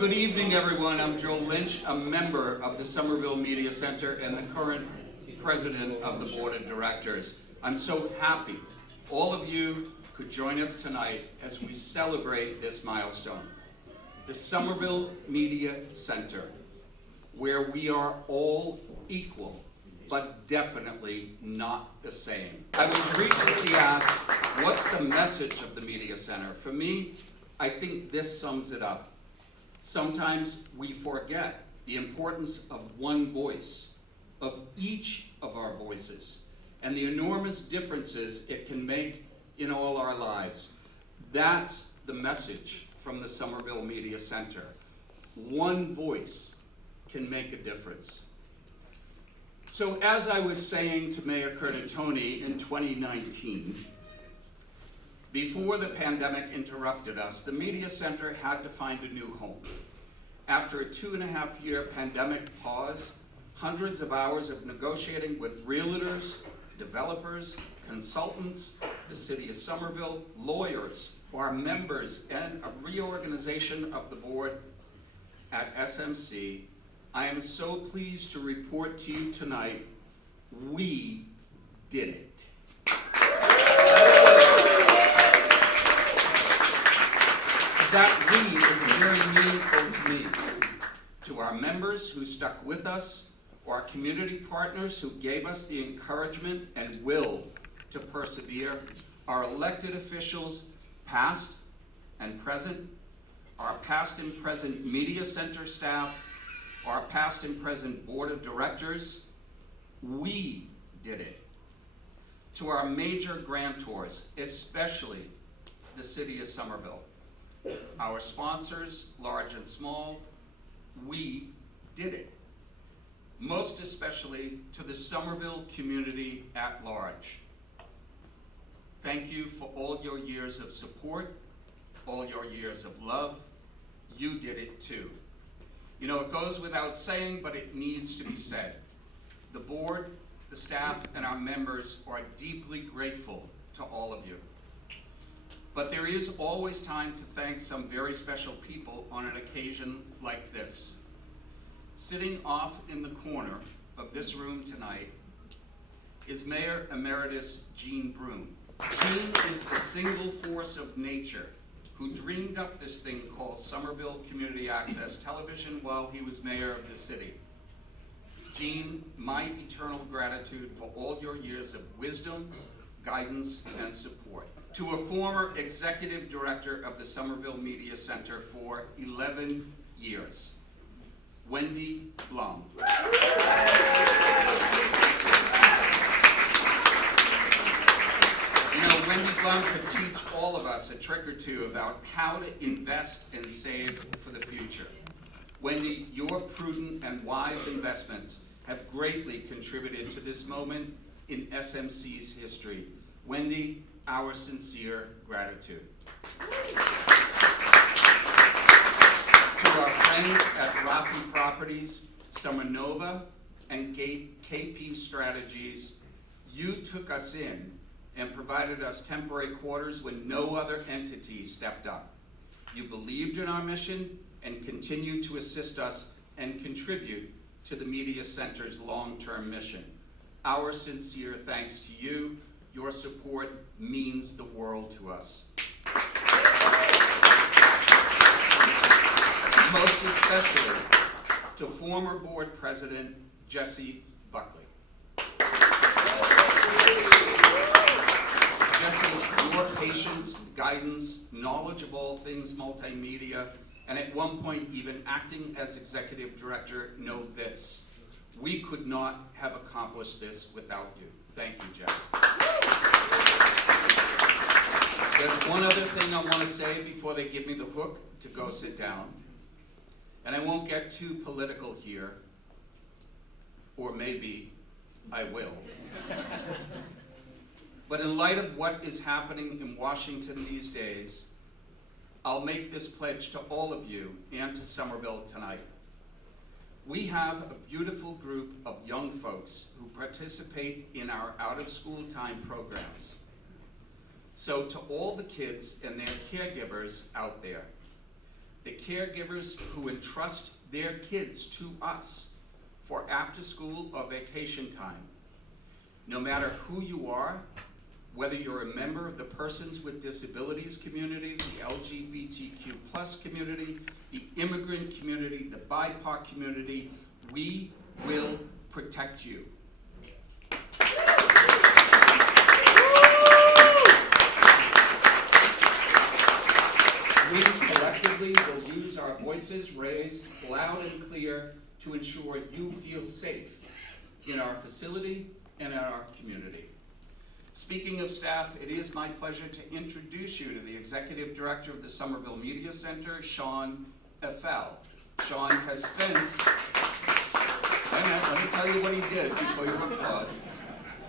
Good evening, everyone. I'm Joe Lynch, a member of the Somerville Media Center and the current president of the board of directors. I'm so happy all of you could join us tonight as we celebrate this milestone. The Somerville Media Center, where we are all equal, but definitely not the same. I was recently asked, what's the message of the Media Center? For me, I think this sums it up. Sometimes we forget the importance of one voice, of each of our voices, and the enormous differences it can make in all our lives. That's the message from the Somerville Media Center. One voice can make a difference. So as I was saying to Mayor Katjana in 2019, before the pandemic interrupted us, the Media Center had to find a new home. After a 2.5-year pandemic pause, hundreds of hours of negotiating with realtors, developers, consultants, the City of Somerville, lawyers, our members, and a reorganization of the board at SMC, I am so pleased to report to you tonight, we did it. That we is very meaningful to me, to our members who stuck with us, our community partners who gave us the encouragement and will to persevere, our elected officials, past and present, our past and present Media Center staff, our past and present board of directors, we did it. To our major grantors, especially the City of Somerville, our sponsors, large and small, we did it. Most especially to the Somerville community at large. Thank you for all your years of support, all your years of love. You did it too. You know, it goes without saying, but it needs to be said. The board, the staff, and our members are deeply grateful to all of you. But there is always time to thank some very special people on an occasion like this. Sitting off in the corner of this room tonight is Mayor Emeritus Gene Broom. Gene is the single force of nature who dreamed up this thing called Somerville Community Access Television while he was mayor of the city. Gene, my eternal gratitude for all your years of wisdom, guidance, and support. To a former executive director of the Somerville Media Center for 11 years, Wendy Blum. You know, Wendy Blum could teach all of us a trick or two about how to invest and save for the future. Wendy, your prudent and wise investments have greatly contributed to this moment in SMC's history. Wendy, our sincere gratitude. To our friends at Rafi Properties, Somernova, and KP Strategies, you took us in and provided us temporary quarters when no other entity stepped up. You believed in our mission and continue to assist us and contribute to the Media Center's long-term mission. Our sincere thanks to you. Your support means the world to us. Most especially to former board president Jesse Buckley. Jesse, your patience, guidance, knowledge of all things multimedia, and at one point even acting as executive director, know this: we could not have accomplished this without you. Thank you, Jesse. There's one other thing I want to say before they give me the hook to go sit down. And I won't get too political here, or maybe I will. But in light of what is happening in Washington these days, I'll make this pledge to all of you and to Somerville tonight. We have a beautiful group of young folks who participate in our out-of-school time programs. So to all the kids and their caregivers out there, the caregivers who entrust their kids to us for after school or vacation time. No matter who you are, whether you're a member of the persons with disabilities community, the LGBTQ+ community, the immigrant community, the BIPOC community, we will protect you. We collectively will use our voices raised loud and clear to ensure you feel safe in our facility and in our community. Speaking of staff, it is my pleasure to introduce you to the Executive Director of the Somerville Media Center, Sean Effel. Sean has spent, let me tell you what he did before you applaud.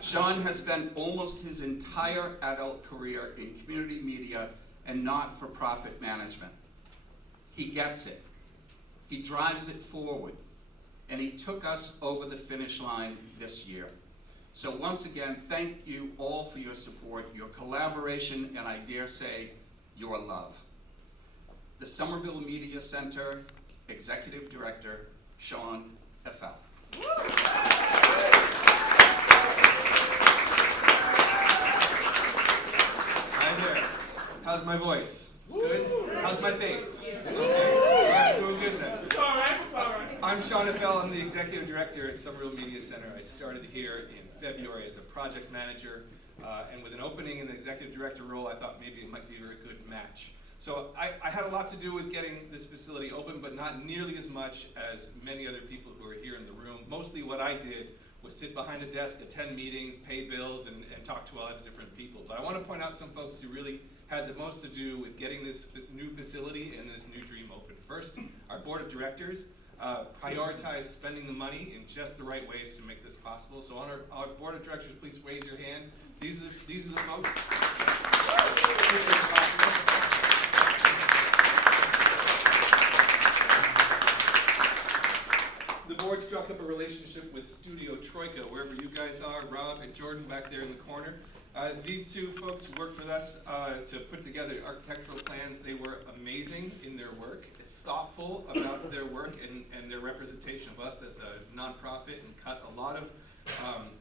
Sean has spent almost his entire adult career in community media and not-for-profit management. He gets it. He drives it forward. And he took us over the finish line this year. So once again, thank you all for your support, your collaboration, and I dare say, your love. The Somerville Media Center Executive Director, Sean Effel. Hi there. How's my voice? It's good? How's my face? It's okay? All right, doing good then. It's all right, it's all right. I'm Sean Effel. I'm the Executive Director at Somerville Media Center. I started here in February as a project manager, and with an opening in the Executive Director role, I thought maybe it might be a very good match. So I had a lot to do with getting this facility open, but not nearly as much as many other people who are here in the room. Mostly what I did was sit behind a desk, attend meetings, pay bills, and talk to a lot of different people. But I want to point out some folks who really had the most to do with getting this new facility and this new dream open. First, our board of directors prioritized spending the money in just the right ways to make this possible. So on our board of directors, please raise your hand. These are the folks. The board struck up a relationship with Studio Troika, wherever you guys are, Rob and Jordan back there in the corner. These two folks worked with us to put together architectural plans. They were amazing in their work, thoughtful about their work and their representation of us as a nonprofit, and cut a lot of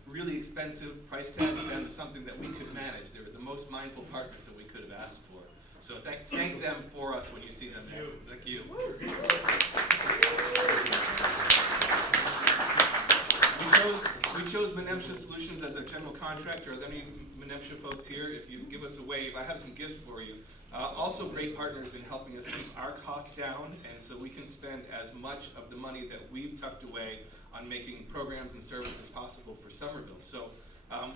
really expensive price tags down to something that we could manage. They were the most mindful partners that we could have asked for. So thank them for us when you see them next. Thank you. We chose Menemsha Solutions as a general contractor. Are there any Menemsha folks here? If you give us a wave, I have some gifts for you. Also great partners in helping us keep our costs down, and so we can spend as much of the money that we've tucked away on making programs and services possible for Somerville. So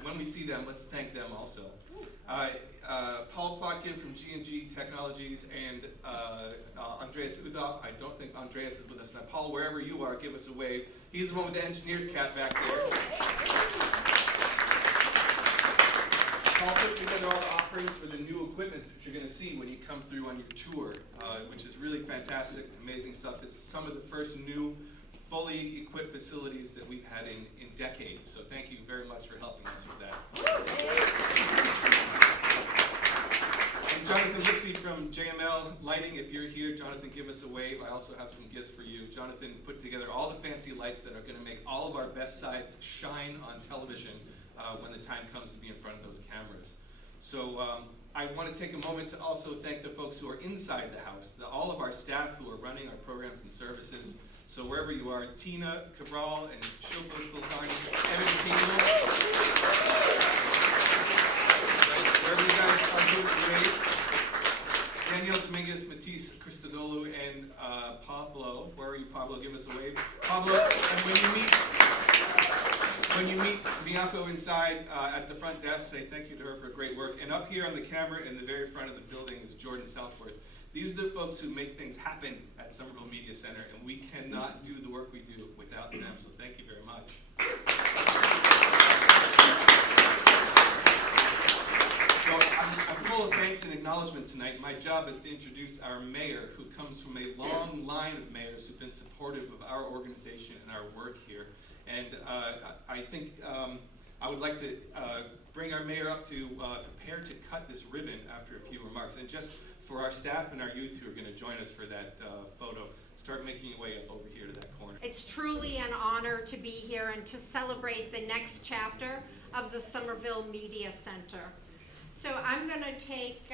when we see them, let's thank them also. Paul Plotkin from G&G Technologies and Andreas Udhoff. I don't think Andreas is with us now. Paul, wherever you are, give us a wave. He's the one with the engineer's cap back there. Paul put together all the offerings for the new equipment that you're going to see when you come through on your tour, which is really fantastic, amazing stuff. It's some of the first new fully equipped facilities that we've had in decades. So thank you very much for helping us with that. And Jonathan Lipsey from JML Lighting, if you're here, Jonathan, give us a wave. I also have some gifts for you. Jonathan put together all the fancy lights that are going to make all of our best sides shine on television when the time comes to be in front of those cameras. So I want to take a moment to also thank the folks who are inside the house, all of our staff who are running our programs and services. So wherever you are, Tina Cabral and Shoko Kulkarni, Evan Tino, wherever you guys are doing today, Danielle Dominguez, Matisse Christodoulou, and Pablo. Where are you, Pablo? Give us a wave. Pablo, and when you meet Miyako inside at the front desk, say thank you to her for great work. And up here on the camera in the very front of the building is Jordan Southworth. These are the folks who make things happen at Somerville Media Center, and we cannot do the work we do without them, so thank you very much. So I'm full of thanks and acknowledgement tonight. My job is to introduce our mayor, who comes from a long line of mayors who've been supportive of our organization and our work here. And I think I would like to bring our mayor up to prepare to cut this ribbon after a few remarks. And just for our staff and our youth who are going to join us for that photo, start making your way up over here to that corner. It's truly an honor to be here and to celebrate the next chapter of the Somerville Media Center. So I'm going to take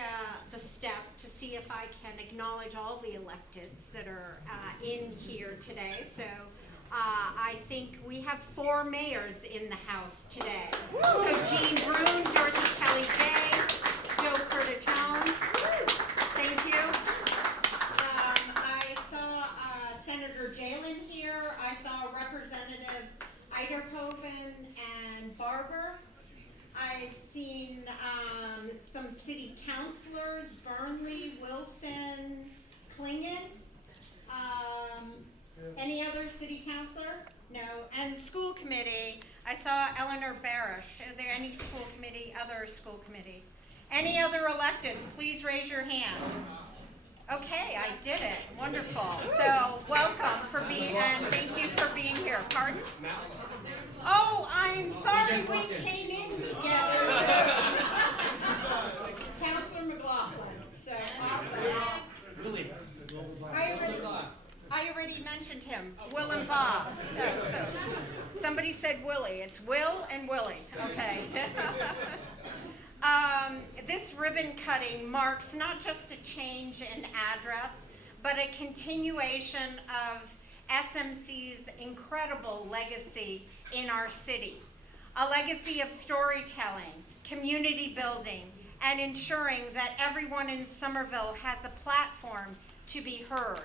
the step to see if I can acknowledge all the electeds that are in here today. So I think we have 4 mayors in the house today. So Jean Brune, Dorothy Kelly Gay, Joe Curtatone. Thank you. I saw Senator Jalen here. I saw Representatives Eiderhoven and Barber. I've seen some city councilors, Burnley, Wilson, Klingen. Any other city councilors? No. And school committee, I saw Eleanor Barish. Are there any school committee, other school committee? Any other electeds? Please raise your hand. Okay, I did it. Wonderful. So welcome for being, and thank you for being here. Pardon? Oh, I'm sorry we came in together. Councilor McLaughlin. So awesome. Really? I already mentioned him, Will and Bob. So somebody said Willie. It's Will and Willie. Okay. This ribbon cutting marks not just a change in address, but a continuation of SMC's incredible legacy in our city. A legacy of storytelling, community building, and ensuring that everyone in Somerville has a platform to be heard.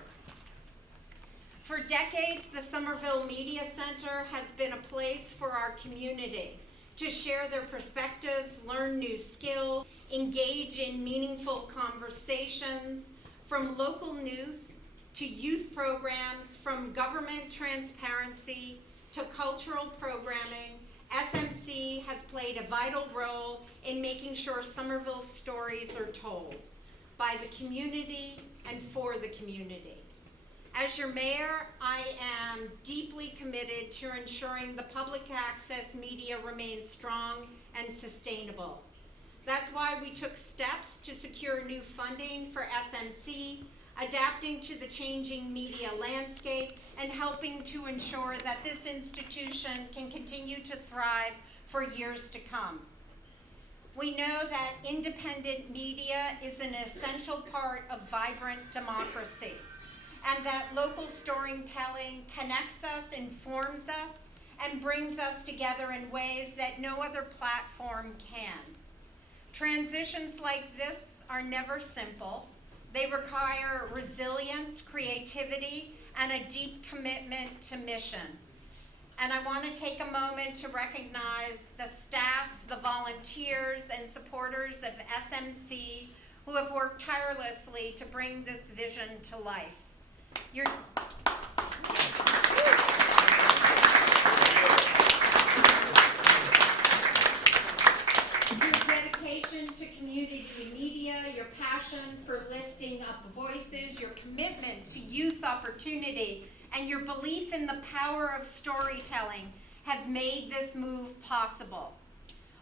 For decades, the Somerville Media Center has been a place for our community to share their perspectives, learn new skills, engage in meaningful conversations, from local news to youth programs, from government transparency to cultural programming. SMC has played a vital role in making sure Somerville's stories are told by the community and for the community. As your mayor, I am deeply committed to ensuring the public access media remains strong and sustainable. That's why we took steps to secure new funding for SMC, adapting to the changing media landscape, and helping to ensure that this institution can continue to thrive for years to come. We know that independent media is an essential part of vibrant democracy, and that local storytelling connects us, informs us, and brings us together in ways that no other platform can. Transitions like this are never simple. They require resilience, creativity, and a deep commitment to mission. And I want to take a moment to recognize the staff, the volunteers, and supporters of SMC who have worked tirelessly to bring this vision to life. Your dedication to community media, your passion for lifting up voices, your commitment to youth opportunity, and your belief in the power of storytelling have made this move possible.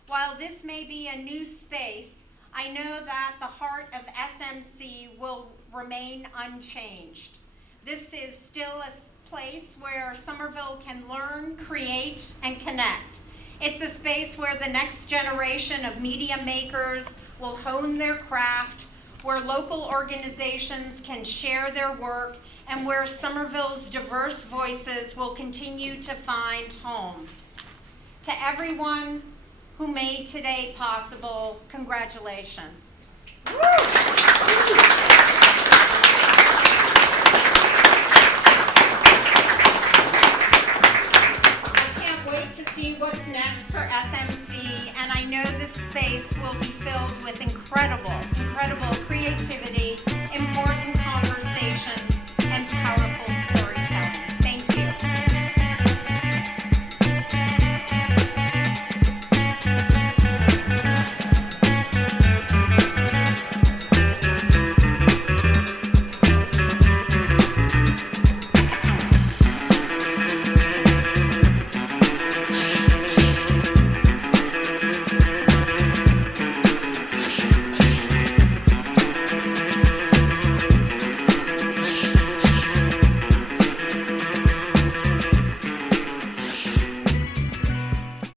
While this may be a new space, I know that the heart of SMC will remain unchanged. This is still a place where Somerville can learn, create, and connect. It's a space where the next generation of media makers will hone their craft, where local organizations can share their work, and where Somerville's diverse voices will continue to find home. To everyone who made today possible, congratulations. See what's next for SMC, and I know this space will be filled with incredible creativity, important